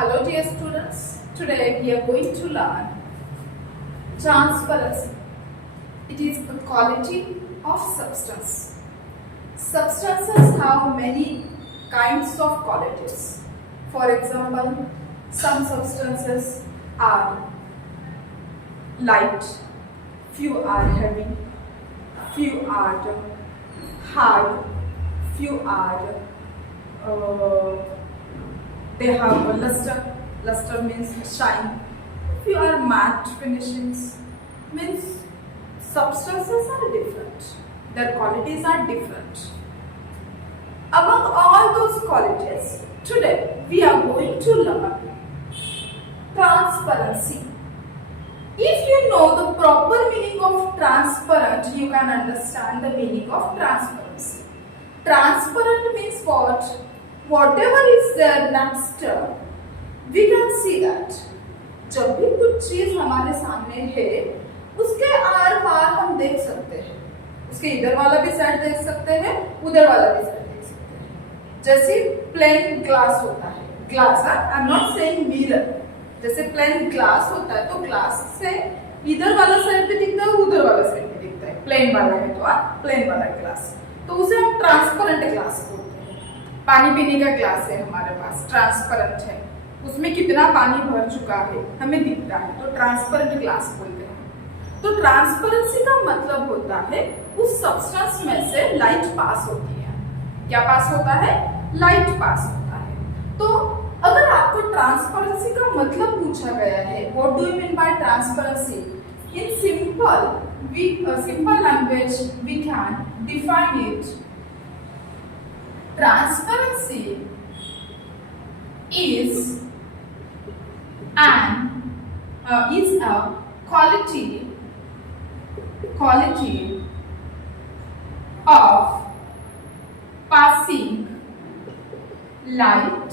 Hello dear students, today we are going to learn transparency. It is a quality of substance. Substances have many kinds of qualities. For example, some substances are light, few are heavy, few are hard, few are they have a luster. Luster means shine. Few are matte finishings. Means substances are different. Their qualities are different. Among all those qualities, today we are going to learn transparency. If you know the proper meaning of transparent, you can understand the meaning of transparency. Transparent means what? Whatever is there next, we can see that. जब भी कुछ चीज हमारे सामने है, उसके are पार हम देख सकते हैं. उसके इधर वाला भी साइड देख सकते हैं, उधर वाला भी साइड देख सकते हैं. जैसे प्लेन ग्लास होता है. Glass, I am not saying mirror. जैसे प्लेन ग्लास होता है, तो ग्लास से इधर वाला साइड भी दिखता है, उधर वाला साइड भी दिखता है. प्लेन वाला है तो प्लेन वाला ग्लास, तो उसे हम ट्रांसपेरेंट ग्लास बोलते हैं. पानी पीने का ग्लास है हमारे पास, ट्रांसपेरेंट है, उसमें कितना पानी भर चुका है हमें दिखता है, तो ट्रांसपेरेंट ग्लास बोलते हैं. तो ट्रांसपेरेंसी का मतलब होता है उस सब्सटेंस में से लाइट पास होती है. क्या पास होता है? लाइट पास होता है. तो अगर आपको ट्रांसपेरेंसी का मतलब पूछा गया है, what do you mean by transparency, in simple language we can define it. Transparency is a quality of passing light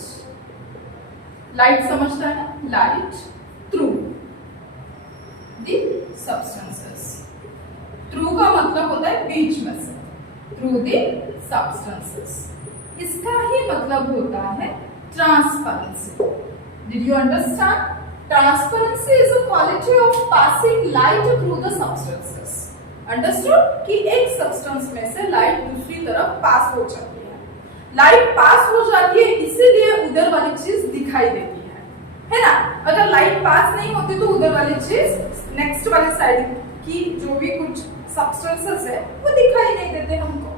समझता है, light through the substances. Through का मतलब होता है बीच में से, through the substances. इसका ही मतलब होता है transparency. Did you understand? Transparency is a quality of passing light through the substances. Understood? कि एक substance में से light दूसरी तरफ पास हो जाती है. लाइट पास हो जाती है, इसीलिए उधर वाली चीज दिखाई देती है ना? अगर लाइट पास नहीं होती तो उधर वाली चीज नेक्स्ट वाली साइड की जो भी कुछ सब्सटेंसेस है वो दिखाई नहीं देते हमको.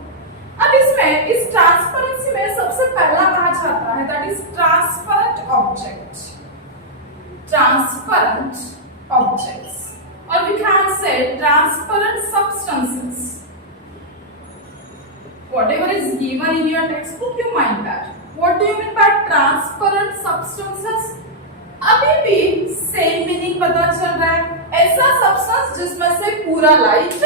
अब इसमें इस ट्रांसपेरेंसी में सबसे पहला कहा जाता है that is transparent object. Transparent objects, और we can say transparent substances. Whatever is given in your textbook, you mind that. What do you mean by transparent substances? अभी भी सेम मीनिंग पता चल रहा है. ऐसा सब्सटेंस जिसमें से पूरा लाइट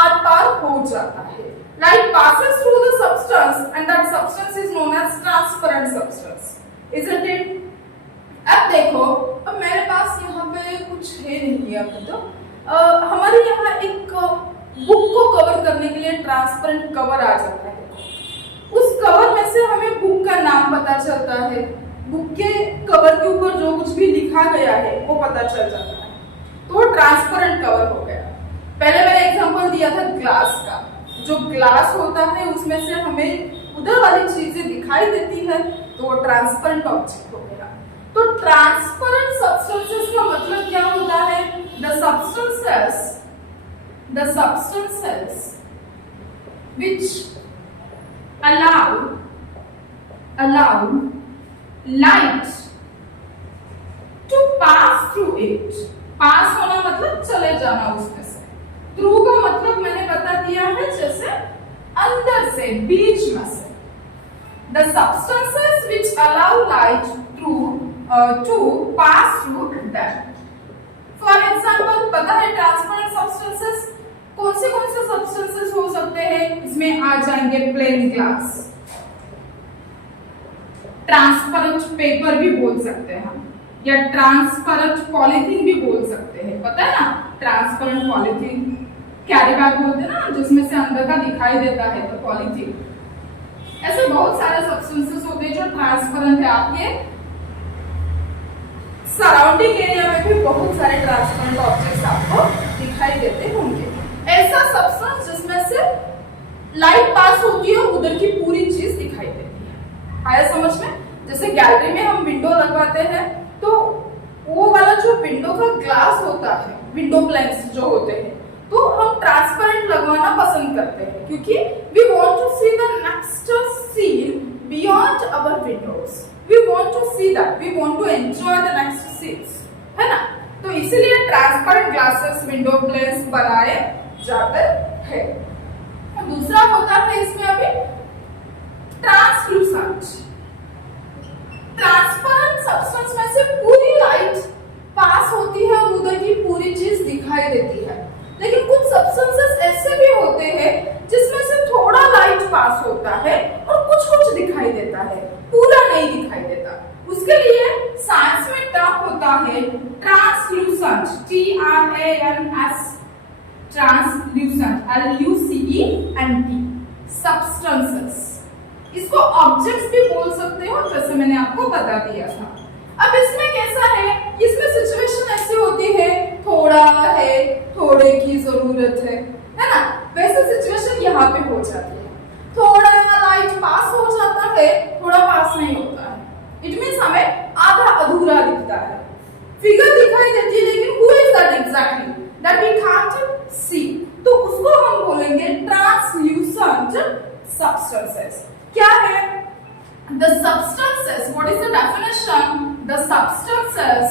आर पार हो जाता है. Light passes through the substance and that substance is known as transparent substance, isn't it? अब देखो, अब मेरे पास यहाँ पे कुछ है नहीं है अभी तो. हमारे यहाँ एक बुक को कवर करने के लिए ट्रांसपेरेंट कवर आ जाता है. उस कवर में से हमें बुक का नाम पता चलता है, बुक के कवर के ऊपर जो कुछ भी लिखा गया है वो पता चल जाता है, तो वो ट्रांसपेरेंट कवर हो गया. पहले मैंने एग्जांपल दिया था ग्लास का. जो ग्लास होता है उसमें से हमें उधर वाली चीजें दिखाई देती है, तो वो ट्रांसपेरेंट ऑब्जेक्ट हो गया. तो ट्रांसपेरेंट सब्सटेंसेस का मतलब क्या होता है? the substances which allow light to pass through it. पास होना मतलब चले जाना उसमें से. थ्रू का मतलब मैंने बता दिया है, जैसे अंदर से, बीच में से. The substances which allow light to pass through them. For example, पता है ट्रांसपेरेंट सब्सटेंसेस कौन से सब्सटेंसेस हो सकते हैं? इसमें आ जाएंगे प्लेन ग्लास, ट्रांसपेरेंट पेपर भी बोल सकते हैं हम, या ट्रांसपेरेंट पॉलीथीन भी बोल सकते हैं. पता है ना, ट्रांसपेरेंट पॉलीथीन, कैरी बैग बोलते हैं ना, जिसमें से अंदर का दिखाई देता है, तो पॉलीथीन. ऐसे बहुत सारे सब्सटेंसेस होते हैं जो ट्रांसपेरेंट है. आपके सराउंडिंग एरिया में भी बहुत सारे ट्रांसपेरेंट ऑब्जेक्ट्स आपको दिखाई देते होंगे। ऐसा सब्सटेंस जिसमें से लाइट पास होती है और उधर की पूरी चीज दिखाई देती है। आया समझ में? जैसे गैलरी में हम विंडो लगवाते हैं तो वो वाला जो विंडो का ग्लास होता है, विंडो प्लेन्स जो होते हैं, तो हम ट्रांसपेरेंट लगवाना पसंद करते हैं क्योंकि we want to see the next scene beyond our windows. We want to see that, we want to enjoy the next scenes, है ना? तो इसीलिए ट्रांसपेरेंट ग्लासेस, विंडो प्लेन्स बनाए जाते हैं। दूसरा होता है इसमें अभी ट्रांसलूसेंट। ट्रांसपेरेंट सब्सटेंस में से पूरी लाइट पास होती है और उधर की पूरी चीज दिखाई देती है, लेकिन कुछ सब्सटेंसेस ऐसे भी होते हैं जिसमें से थोड़ा लाइट पास होता है और कुछ कुछ दिखाई देता है, पूरा नहीं दिखाई देता। उसके लिए साइंस में टर्म होता है translucent, TRANS, translucent, LUCENT substances. इसको ऑब्जेक्ट्स भी बोल सकते हो, जैसे मैंने आपको बता दिया था। अब इसमें कैसा है, इसमें सिचुएशन ऐसी होती है, थोड़ा है, थोड़े की जरूरत है ना? वैसे सिचुएशन यहाँ पे हो जाती है। थोड़ा लाइट पास हो जाता है, थोड़ा पास नहीं होता है। इट मींस हमें आधा अधूरा दिखता है। फिगर दिखाई देती है लेकिन who is that exactly that we can't see, तो उसको हम बोलेंगे ट्रांसल्यूसेंट सब्सटेंसेस। क्या है? The substances, what is the definition? The substances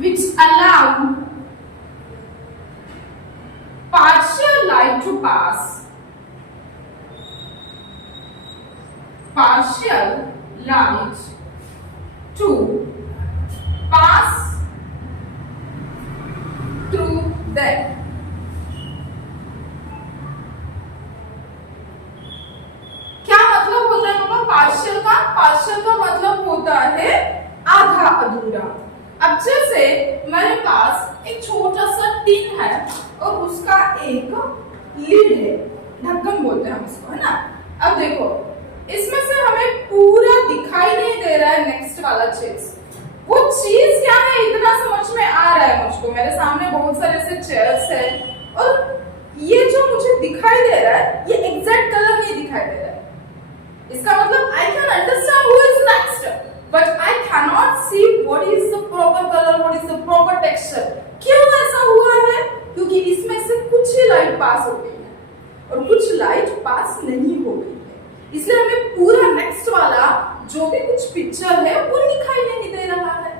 which allow partial light to pass, partial light to pass through them. Partial का मतलब होता है आधा अधूरा। अब जैसे मेरे पास एक छोटा सा टिन है और उसका एक लिड है, ढक्कन बोलते हैं हम इसको, है ना? अब देखो, इसमें से हमें पूरा दिखाई नहीं दे रहा है नेक्स्ट वाला चीज। वो चीज क्या है इतना समझ में आ रहा है मुझको। मेरे सामने बहुत सारे ऐसे चेयर्स है और ये जो मुझे दिखाई दे रहा है ये एग्जैक्ट कलर नहीं दिखाई दे रहा है। इसका मतलब I can understand who is next, but I cannot see what is the proper color, what is the proper texture. क्यों ऐसा हुआ है? क्योंकि इसमें से कुछ ही लाइट पास हो गई है और कुछ लाइट पास नहीं हो गई है, इसलिए हमें पूरा नेक्स्ट वाला जो भी कुछ पिक्चर है वो दिखाई नहीं दे रहा है,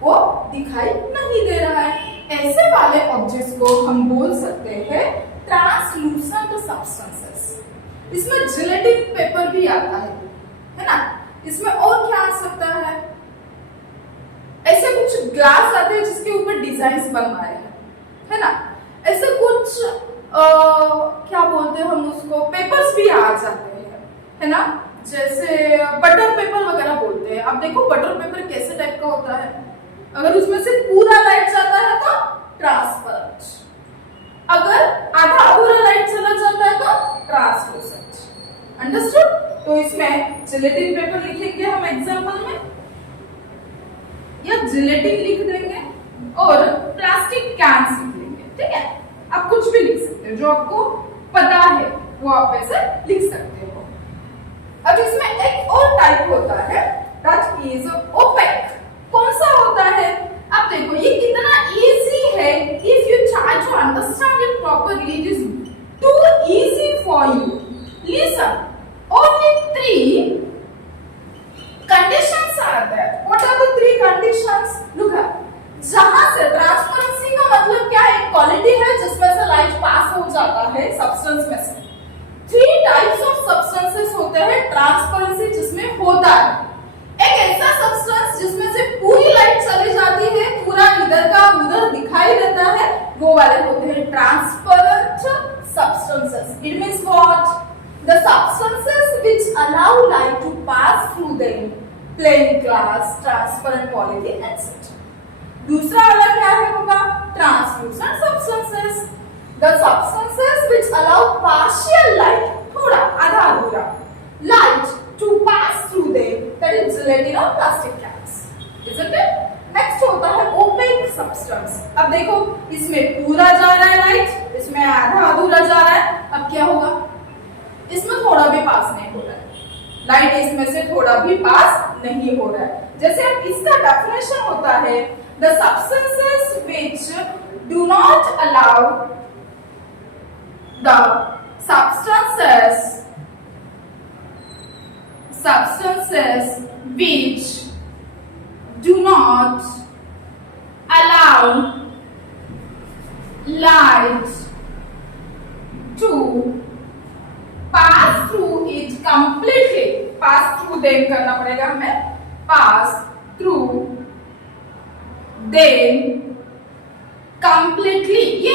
वो दिखाई नहीं दे रहा है। ऐसे वाले ऑब्जेक्ट्स को हम बोल सकते हैं ट्रांसलूसेंट सब्सटेंसेस। इसमें जिलेटिन पेपर भी आता है ना? इसमें और क्या आ सकता है? ऐसे कुछ ग्लास आते हैं जिसके ऊपर डिजाइन्स बनवाए हैं, है ना? ऐसे कुछ क्या बोलते हैं हम उसको, पेपर्स भी आ जाते हैं, है ना? जैसे बटर पेपर वगैरह बोलते हैं। अब देखो बटर पेपर कैसे टाइप का होता है, अगर उसमें से पूरा लाइट जाता है तो ट्रांसपेरेंट, अगर आधा अधूरा लाइट चला जाता है तो ट्रांसलूसेंट। अंडरस्टूड? तो इसमें जिलेटिन पेपर लिखेंगे हम एग्जांपल में, या जिलेटिन लिख देंगे और प्लास्टिक कैन्स लिख देंगे, ठीक है? आप कुछ भी लिख सकते हो, जो आपको पता है वो आप ऐसे लिख सकते हो। अब इसमें एक और टाइप होता है, दैट इज ओपेक। कौन सा होता है? अब देखो ये कितना इजी है। If you try to understand it properly, it is too easy for you. Listen, only 3 conditions are there. What are the 3 conditions? Look at, जहां से ट्रांसपेरेंसी का मतलब क्या है? क्वालिटी है जिसमें से लाइट पास हो जाता है सब्सटेंस में से। 3 टाइप्स ऑफ सब्सटेंसेस होते हैं ट्रांसपेरेंसी जिसमें होता है। एक ऐसा सब्सटेंस जिसमें से पूरी लाइट चली जाती है, पूरा इधर का उधर दिखाई देता है, वो वाले होते हैं transparent substances. It means what? The substances which allow light to pass through them, plain glass, transparent polythene, etc. दूसरा वाला क्या है होगा? Translucent substances. The substances which allow partial light, थोड़ा आधा अधूरा light to pass through substance. अब देखो इसमें पूरा जा रहा है लाइट, इसमें आधा अधूरा जा रहा है. अब क्या होगा, इसमें थोड़ा भी पास नहीं हो रहा है, लाइट इसमें से थोड़ा भी पास नहीं हो रहा है. जैसे इसका डेफिनेशन होता है the substances which do not allow the substances which do not allow light to pass through it completely. pass through them करना पड़ेगा हमें, pass through them completely. ये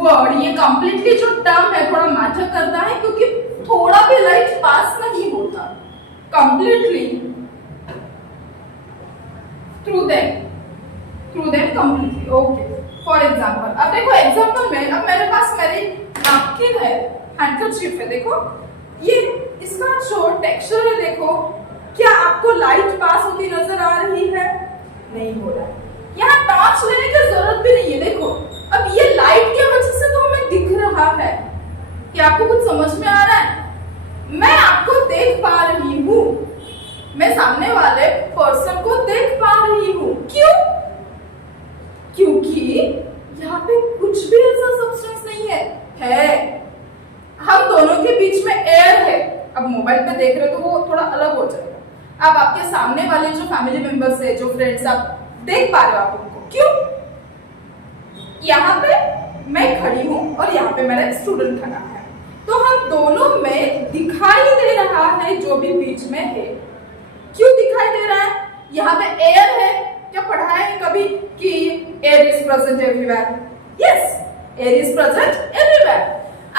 वर्ड, ये completely जो टर्म है थोड़ा मैटर करता है क्योंकि थोड़ा भी लाइट पास नहीं होता. completely through them completely. okay, for example, अब देखो एग्जांपल में, अब मेरे पास मेरी नैपकिन है, हैंडकरचीफ है. देखो ये इसका जो टेक्सचर है, देखो क्या आपको लाइट पास होती नजर आ रही है? नहीं हो रहा है. यहाँ टॉर्च लेने की जरूरत भी नहीं है. देखो अब ये लाइट की वजह से तो हमें दिख रहा है. क्या आपको कुछ समझ में आ रहा है? मैं आपको देख पा रही हूँ, मैं सामने वाले पर्सन को देख पा रही हूँ. क्यों? क्योंकि यहाँ पे कुछ भी ऐसा सब्सटेंस नहीं है. हम दोनों के बीच में एयर है. अब मोबाइल पे देख रहे हो तो वो थोड़ा अलग हो जाएगा. अब आपके सामने वाले जो फैमिली मेंबर्स है, जो फ्रेंड्स, आप देख पा रहे हो आप उनको. क्यों? यहाँ पे मैं खड़ी हूँ और यहाँ पे मेरा स्टूडेंट खड़ा है, तो हम दोनों में दिखाई दे रहा है जो भी बीच में है. क्यों दिखाई दे रहा है? यहाँ पे एयर है. क्या पढ़ा है कभी कि air is present everywhere? Yes, air is present everywhere.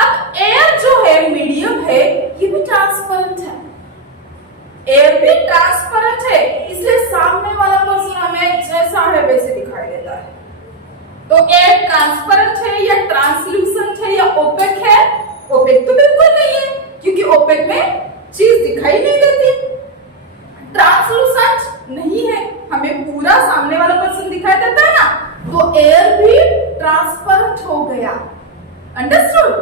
अब एयर जो है मीडियम है, ये भी ट्रांसपेरेंट है. एयर भी ट्रांसपेरेंट है, इसलिए सामने वाला पर्सन हमें जैसा है वैसे दिखाई देता है. तो एयर ट्रांसपेरेंट है या ट्रांसल्यूसेंट है या ओपेक है? ओपेक तो बिल्कुल नहीं है क्योंकि ओपेक में चीज दिखाई नहीं देती. ट्रांसलूसेंट नहीं है, हमें पूरा सामने वाला पर्सन दिखाई देता है ना, तो एयर भी ट्रांसपेरेंट हो गया. अंडरस्टूड?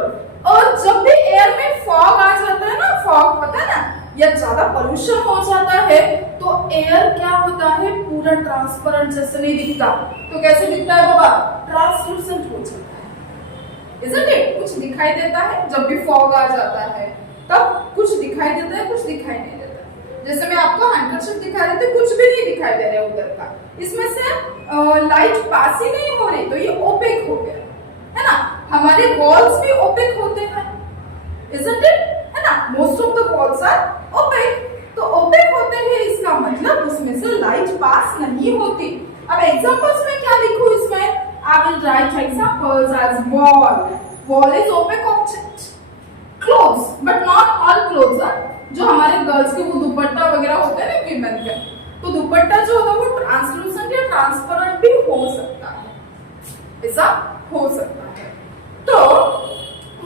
और जब भी एयर में फॉग आ जाता है ना, फॉग पता है ना, या ज्यादा पोल्यूशन हो जाता है, तो एयर क्या होता है, पूरा ट्रांसपेरेंट जैसे नहीं दिखता. तो कैसे दिखता है बाबा? ट्रांसलूसेंट हो जाता है. Isn't it? कुछ दिखाई देता है. जब भी फॉग आ जाता है तब कुछ दिखाई देता है, कुछ दिखाई नहीं देता. जैसे मैं आपको हैंडकरचीफ दिखा रही थी, कुछ भी नहीं दिखाई दे रहा उधर का. इसमें से लाइट पास ही नहीं हो रही, तो ये ओपेक हो गया है ना. हमारे वॉल्स भी ओपेक होते हैं. Isn't it? है ना, most of the walls are opaque. तो ओपेक होते हैं, इसका मतलब उसमें से लाइट पास नहीं होती. अब एग्जांपल्स में क्या लिखूं इसमें? I will write examples as wall. Wall is opaque object. Clothes, but not all clothes are. जो हमारे गर्ल्स के वो दुपट्टा वगैरह होते हैं ना विमेन के, तो दुपट्टा जो होता है वो ट्रांसलूसेंट या ट्रांसपेरेंट भी हो सकता है. ऐसा हो सकता है. तो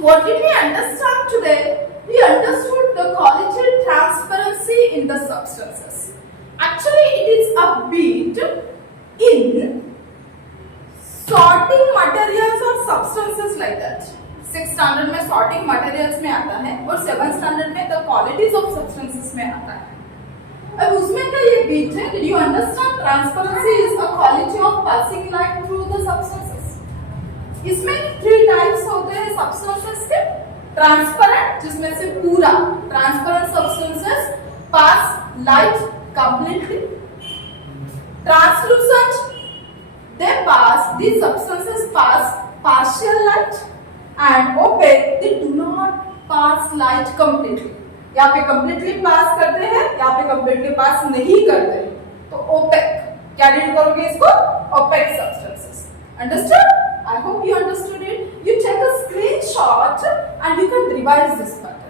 what did we understand today? We understood the quality transparency in the substances. Actually, it is a bit in sorting materials or substances like that. 6th standard में sorting materials में आता है और 7th स्टैंडर्ड में the qualities of substances में आता है. अब उसमें का ये बीट है. Did you understand? Transparency is a quality of passing light through the substances. इसमें 3 टाइप्स होते हैं substances के. ट्रांसपेरेंट, जिसमें से पूरा transparent substances pass light completely. Translucent, they pass, these substances pass partial light, and opaque, they do not pass light completely. यहाँ पे completely pass करते हैं, यहाँ पे completely pass नहीं करते. तो opaque, क्या रीड करोगे इसको? Opaque substances. Understood? I hope you understood it. You take a screenshot and you can revise this part.